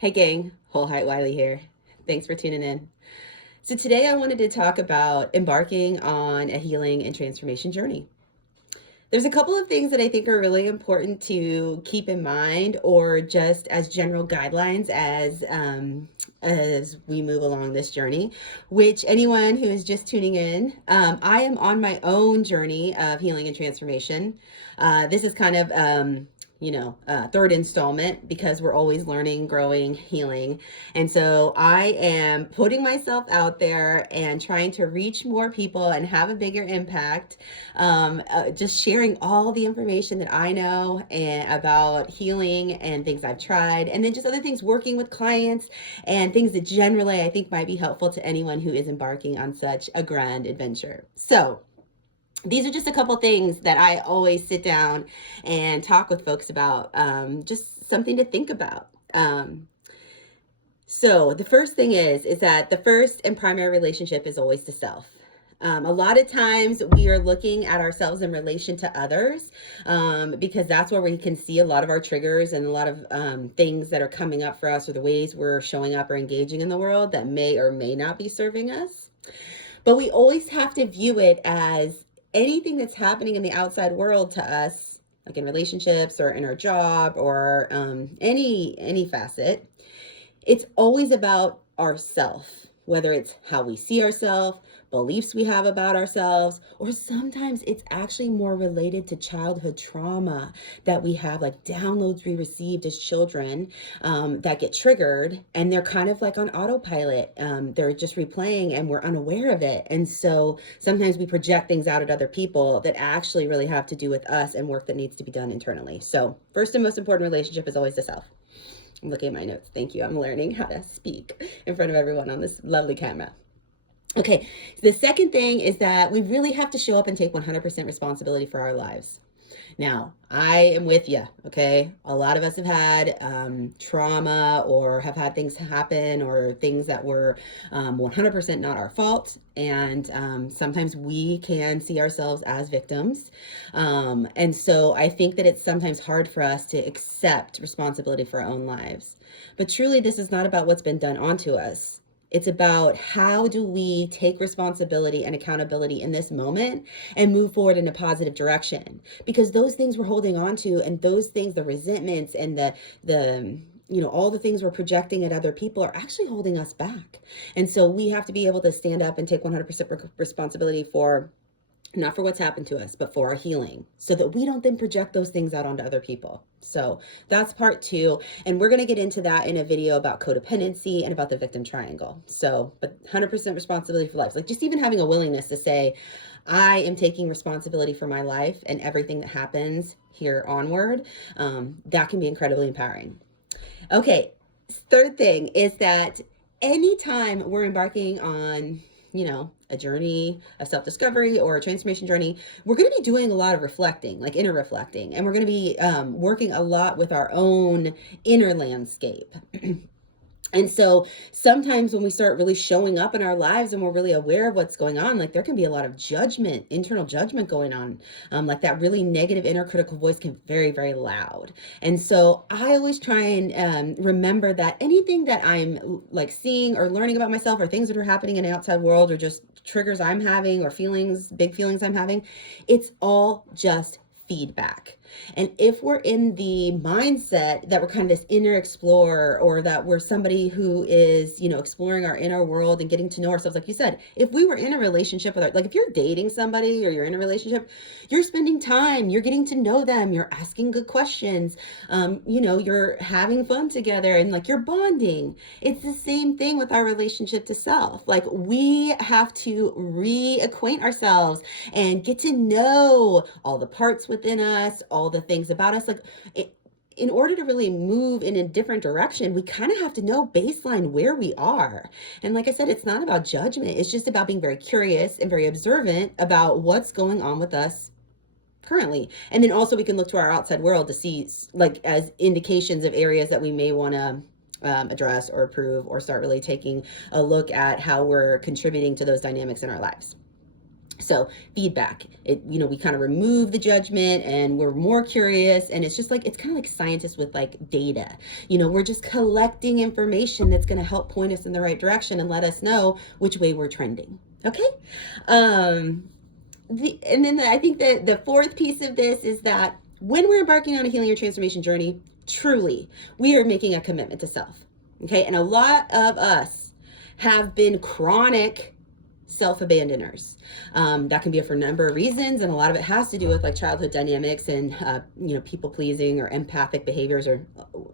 Hey gang, Whole Height Wiley here. Thanks for tuning in. So today I wanted to talk about embarking on a healing and transformation journey. There's a couple of things that I think are really important to keep in mind, or just as general guidelines as we move along this journey. Which anyone who is just tuning in, I am on my own journey of healing and transformation. This is kind of third installment because we're always learning, growing, healing. And so I am putting myself out there and trying to reach more people and have a bigger impact. Just sharing all the information that I know and about healing and things I've tried, and then just other things working with clients and things that generally I think might be helpful to anyone who is embarking on such a grand adventure. So these are just a couple things that I always sit down and talk with folks about, just something to think about. So the first thing is that the first and primary relationship is always to self. A lot of times we are looking at ourselves in relation to others, because that's where we can see a lot of our triggers and a lot of things that are coming up for us, or the ways we're showing up or engaging in the world that may or may not be serving us. But we always have to view it as anything that's happening in the outside world to us, like in relationships or in our job or any facet. It's always about ourself, whether it's how we see ourselves, beliefs we have about ourselves, or sometimes it's actually more related to childhood trauma that we have, like downloads we received as children, that get triggered, and they're kind of like on autopilot. They're just replaying and we're unaware of it. And so sometimes we project things out at other people that actually really have to do with us and work that needs to be done internally. So first and most important relationship is always the self. I'm looking at my notes. Thank you. I'm learning how to speak in front of everyone on this lovely camera. Okay, so the second thing is that we really have to show up and take 100% responsibility for our lives. Now, I am with you, okay? A lot of us have had trauma, or have had things happen, or things that were 100% not our fault. And sometimes we can see ourselves as victims. And so I think that it's sometimes hard for us to accept responsibility for our own lives. But truly, this is not about what's been done onto us. It's about how do we take responsibility and accountability in this moment and move forward in a positive direction, because those things we're holding on to, and those things, the resentments and all the things we're projecting at other people, are actually holding us back. And so we have to be able to stand up and take 100% responsibility for, not for what's happened to us, but for our healing, so that we don't then project those things out onto other people. So that's part 2. And we're going to get into that in a video about codependency and about the victim triangle. So, but 100% responsibility for life, like just even having a willingness to say, I am taking responsibility for my life and everything that happens here onward, that can be incredibly empowering. Okay, third thing is that anytime we're embarking on a journey of self-discovery or a transformation journey, we're going to be doing a lot of reflecting, like inner reflecting, and we're going to be working a lot with our own inner landscape. And so sometimes when we start really showing up in our lives and we're really aware of what's going on, like there can be a lot of judgment, internal judgment going on. Like that really negative inner critical voice can be very, very loud. And so I always try and remember that anything that I'm like seeing or learning about myself, or things that are happening in the outside world, or just triggers I'm having, or feelings, big feelings I'm having, it's all just feedback. And if we're in the mindset that we're kind of this inner explorer, or that we're somebody who is, exploring our inner world and getting to know ourselves, like you said, if we were in a relationship with like if you're dating somebody or you're in a relationship, you're spending time, you're getting to know them, you're asking good questions, you're having fun together, and like you're bonding. It's the same thing with our relationship to self. Like we have to reacquaint ourselves and get to know all the parts within us, all the things about us. Like in order to really move in a different direction, we kind of have to know baseline where we are. And like I said, it's not about judgment. It's just about being very curious and very observant about what's going on with us currently. And then also we can look to our outside world to see, like, as indications of areas that we may want to address or improve, or start really taking a look at how we're contributing to those dynamics in our lives. So feedback, we kind of remove the judgment and we're more curious. And it's just like, it's kind of like scientists with like data. We're just collecting information that's going to help point us in the right direction and let us know which way we're trending. Okay. And then I think that the fourth piece of this is that when we're embarking on a healing or transformation journey, truly, we are making a commitment to self. Okay. And a lot of us have been chronic self-abandoners. That can be for a number of reasons, and a lot of it has to do with like childhood dynamics and people pleasing or empathic behaviors, or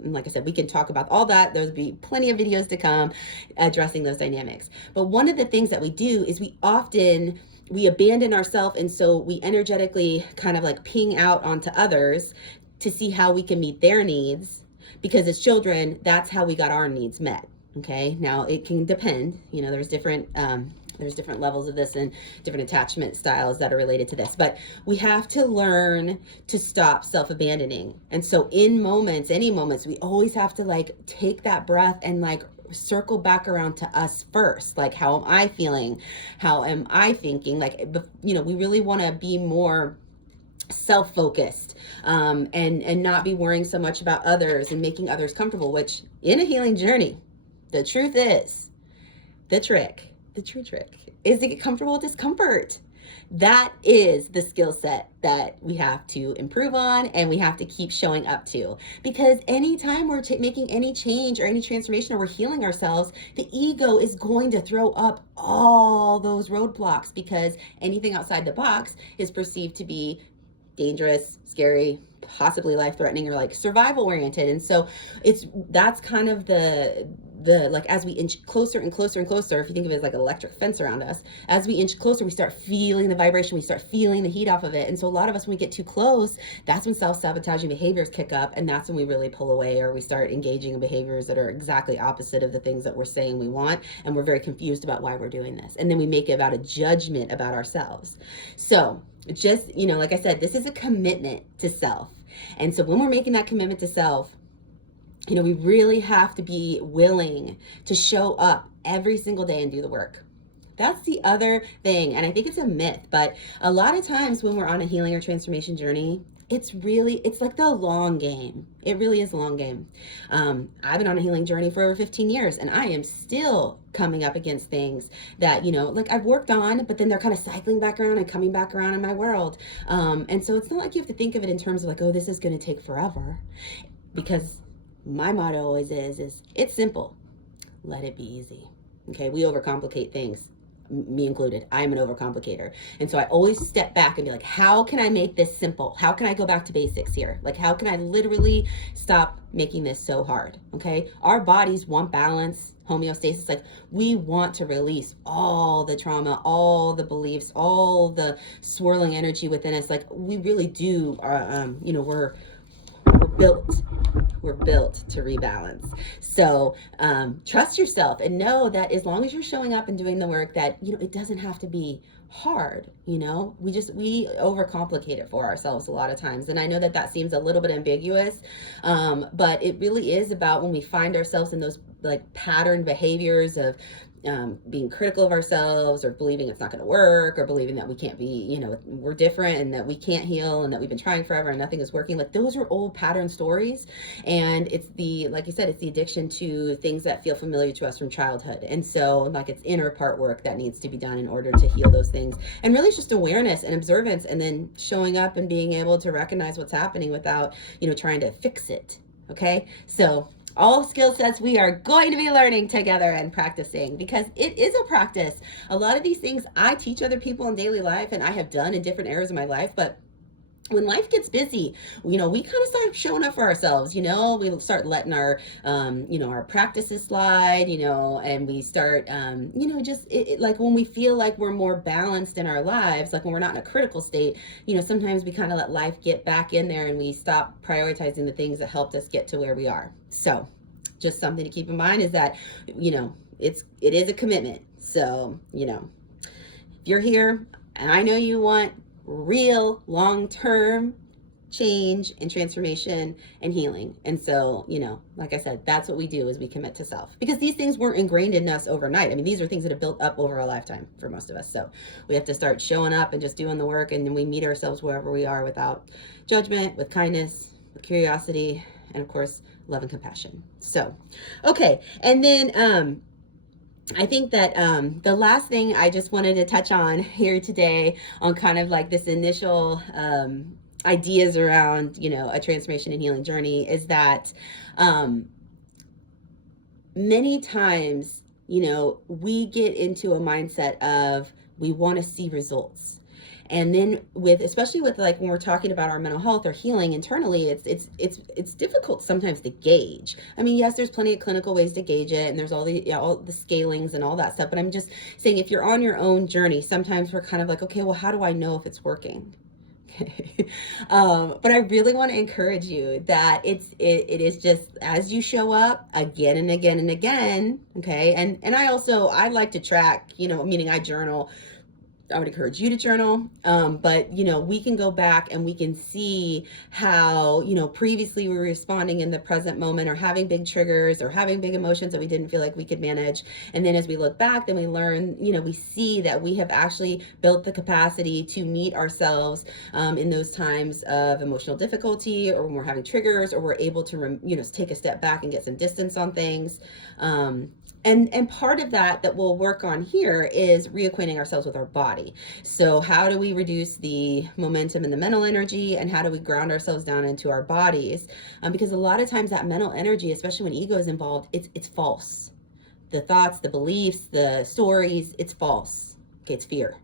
like I said, we can talk about all that. There'll be plenty of videos to come addressing those dynamics. But one of the things that we do is we abandon ourselves, and so we energetically kind of like ping out onto others to see how we can meet their needs, because as children, that's how we got our needs met. Okay, now it can depend. There's different levels of this and different attachment styles that are related to this, but we have to learn to stop self-abandoning. And so in any moments, we always have to like take that breath and like circle back around to us first. Like, how am I feeling? How am I thinking? Like, we really want to be more self-focused, and not be worrying so much about others and making others comfortable, which in a healing journey, the truth is, the true trick is to get comfortable with discomfort. That is the skill set that we have to improve on and we have to keep showing up to. Because anytime we're making any change or any transformation, or we're healing ourselves, the ego is going to throw up all those roadblocks, because anything outside the box is perceived to be dangerous, scary, possibly life-threatening, or like survival oriented. And so that's kind of the like, as we inch closer and closer and closer, if you think of it as like an electric fence around us, as we inch closer, we start feeling the vibration, we start feeling the heat off of it. And so a lot of us, when we get too close, that's when self-sabotaging behaviors kick up, and that's when we really pull away, or we start engaging in behaviors that are exactly opposite of the things that we're saying we want, and we're very confused about why we're doing this. And then we make it about a judgment about ourselves. So just, like I said, this is a commitment to self. And so when we're making that commitment to self, we really have to be willing to show up every single day and do the work. That's the other thing. And I think it's a myth, but a lot of times when we're on a healing or transformation journey, it's like the long game. It really is a long game. I've been on a healing journey for over 15 years, and I am still coming up against things that, like I've worked on, but then they're kind of cycling back around and coming back around in my world. And so it's not like you have to think of it in terms of like, oh, this is going to take forever, because my motto always is it's simple. Let it be easy. Okay. We overcomplicate things, me included. I'm an overcomplicator. And so I always step back and be like, how can I make this simple? How can I go back to basics here? Like, how can I literally stop making this so hard? Okay. Our bodies want balance, homeostasis. Like, we want to release all the trauma, all the beliefs, all the swirling energy within us. Like, we really do. We're built to rebalance. So trust yourself and know that as long as you're showing up and doing the work, that it doesn't have to be hard. We overcomplicate it for ourselves a lot of times. And I know that seems a little bit ambiguous, but it really is about when we find ourselves in those like pattern behaviors of being critical of ourselves, or believing it's not going to work, or believing that we can't be, we're different, and that we can't heal, and that we've been trying forever and nothing is working. Like, those are old pattern stories. And it's like you said, it's the addiction to things that feel familiar to us from childhood. And so like, it's inner part work that needs to be done in order to heal those things. And really it's just awareness and observance, and then showing up and being able to recognize what's happening without, trying to fix it. Okay. So all skill sets we are going to be learning together and practicing, because it is a practice. A lot of these things I teach other people in daily life, and I have done in different areas of my life, but when life gets busy, we kind of start showing up for ourselves, we start letting our, our practices slide, and we start, like when we feel like we're more balanced in our lives, like when we're not in a critical state, sometimes we kind of let life get back in there, and we stop prioritizing the things that helped us get to where we are. So just something to keep in mind is that, it is a commitment. So, if you're here and I know you want real long-term change and transformation and healing. And so, like I said, that's what we do, is we commit to self, because these things weren't ingrained in us overnight. I mean, these are things that have built up over a lifetime for most of us. So we have to start showing up and just doing the work, and then we meet ourselves wherever we are, without judgment, with kindness, with curiosity, and of course, love and compassion. So, okay. And then, I think that the last thing I just wanted to touch on here today, on kind of like this initial ideas around, a transformation and healing journey, is that many times, we get into a mindset of, we want to see results. And then especially with like when we're talking about our mental health or healing internally, it's difficult sometimes to gauge. I mean, yes, there's plenty of clinical ways to gauge it, and there's all the scalings and all that stuff. But I'm just saying, if you're on your own journey, sometimes we're kind of like, okay, well, how do I know if it's working? Okay. But I really want to encourage you that it is just as you show up again and again and again. Okay. And I like to track, meaning I journal. I would encourage you to journal. But, we can go back and we can see how, previously we were responding in the present moment, or having big triggers, or having big emotions that we didn't feel like we could manage. And then as we look back, then we learn, we see that we have actually built the capacity to meet ourselves in those times of emotional difficulty, or when we're having triggers, or we're able to, take a step back and get some distance on things. And part of that we'll work on here is reacquainting ourselves with our body. So how do we reduce the momentum and the mental energy, and how do we ground ourselves down into our bodies? Because a lot of times that mental energy, especially when ego is involved, it's false. The thoughts, the beliefs, the stories, it's false. Okay, it's fear.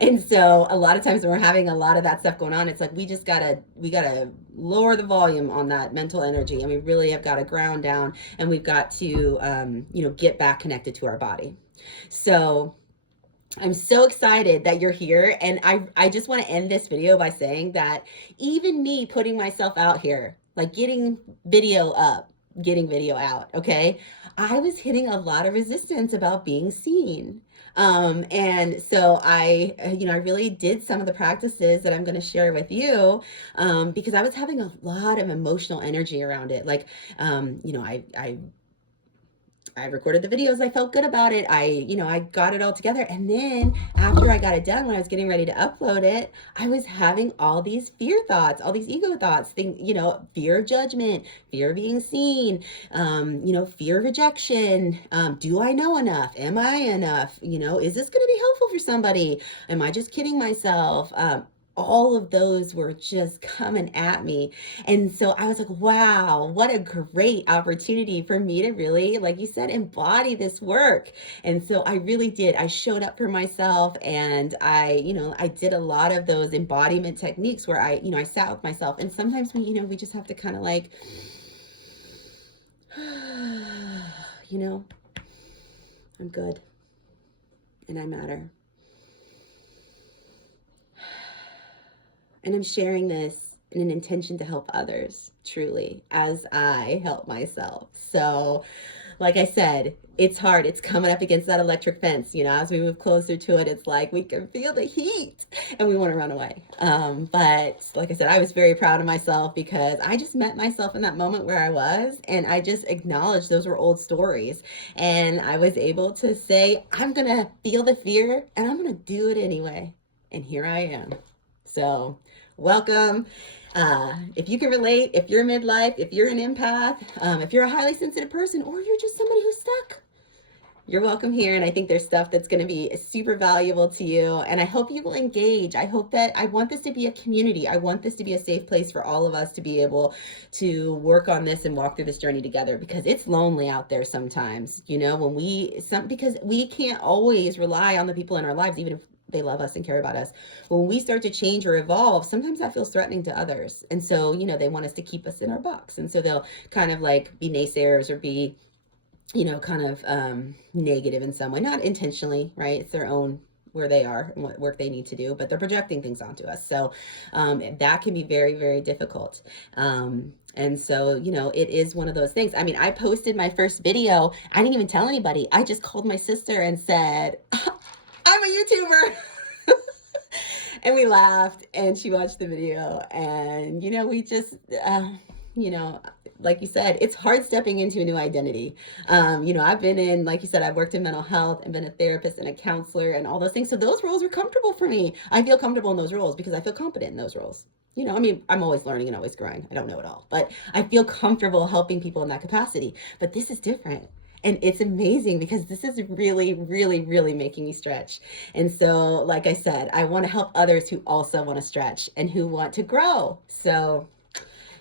And so a lot of times when we're having a lot of that stuff going on, it's like we gotta lower the volume on that mental energy, and we really have got to ground down, and we've got to get back connected to our body. So I'm so excited that you're here, and I just want to end this video by saying that even me putting myself out here, like getting video out, okay, I was hitting a lot of resistance about being seen. And so I really did some of the practices that I'm going to share with you, because I was having a lot of emotional energy around it. Like, I recorded the videos. I felt good about it. I got it all together. And then after I got it done, when I was getting ready to upload it, I was having all these fear thoughts, all these ego thoughts, fear of judgment, fear of being seen, fear of rejection. Do I know enough? Am I enough? Is this going to be helpful for somebody? Am I just kidding myself? All of those were just coming at me. And so I was like, wow, what a great opportunity for me to really, like you said, embody this work. And so I really did. I showed up for myself, and I did a lot of those embodiment techniques where I sat with myself. And sometimes we just have to kind of like, I'm good and I matter. And I'm sharing this in an intention to help others, truly, as I help myself. So, like I said, it's hard. It's coming up against that electric fence. As we move closer to it, it's like we can feel the heat and we want to run away. But like I said, I was very proud of myself, because I just met myself in that moment where I was, and I just acknowledged those were old stories. And I was able to say, I'm going to feel the fear and I'm going to do it anyway. And here I am. So welcome. If you can relate, if you're midlife, if you're an empath, if you're a highly sensitive person, or you're just somebody who's stuck, you're welcome here. And I think there's stuff that's going to be super valuable to you. And I hope you will engage. I want this to be a community. I want this to be a safe place for all of us to be able to work on this and walk through this journey together, because it's lonely out there sometimes, because we can't always rely on the people in our lives, even if they love us and care about us. When we start to change or evolve, sometimes that feels threatening to others. And so, they want us to keep us in our box. And so they'll kind of like be naysayers, or be, kind of negative in some way, not intentionally, right? It's their own, where they are and what work they need to do, but they're projecting things onto us. So that can be very, very difficult. And so, it is one of those things. I mean, I posted my first video. I didn't even tell anybody. I just called my sister and said, I'm a YouTuber. And we laughed, and she watched the video, and we just you know like you said, it's hard stepping into a new identity. I've been in, like you said, I've worked in mental health and been a therapist and a counselor and all those things, so those roles are comfortable for me. I feel comfortable in those roles because I feel competent in those roles. I'm always learning and always growing. I don't know it all, but I feel comfortable helping people in that capacity. But this is different. And it's amazing because this is really, really, really making me stretch. And so, like I said, I want to help others who also want to stretch and who want to grow. So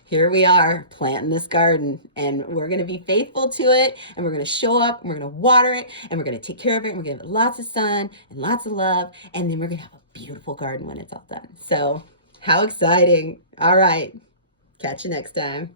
here we are planting this garden, and we're going to be faithful to it, and we're going to show up, and we're going to water it, and we're going to take care of it, and we're going to give it lots of sun and lots of love, and then we're going to have a beautiful garden when it's all done. So how exciting. All right. Catch you next time.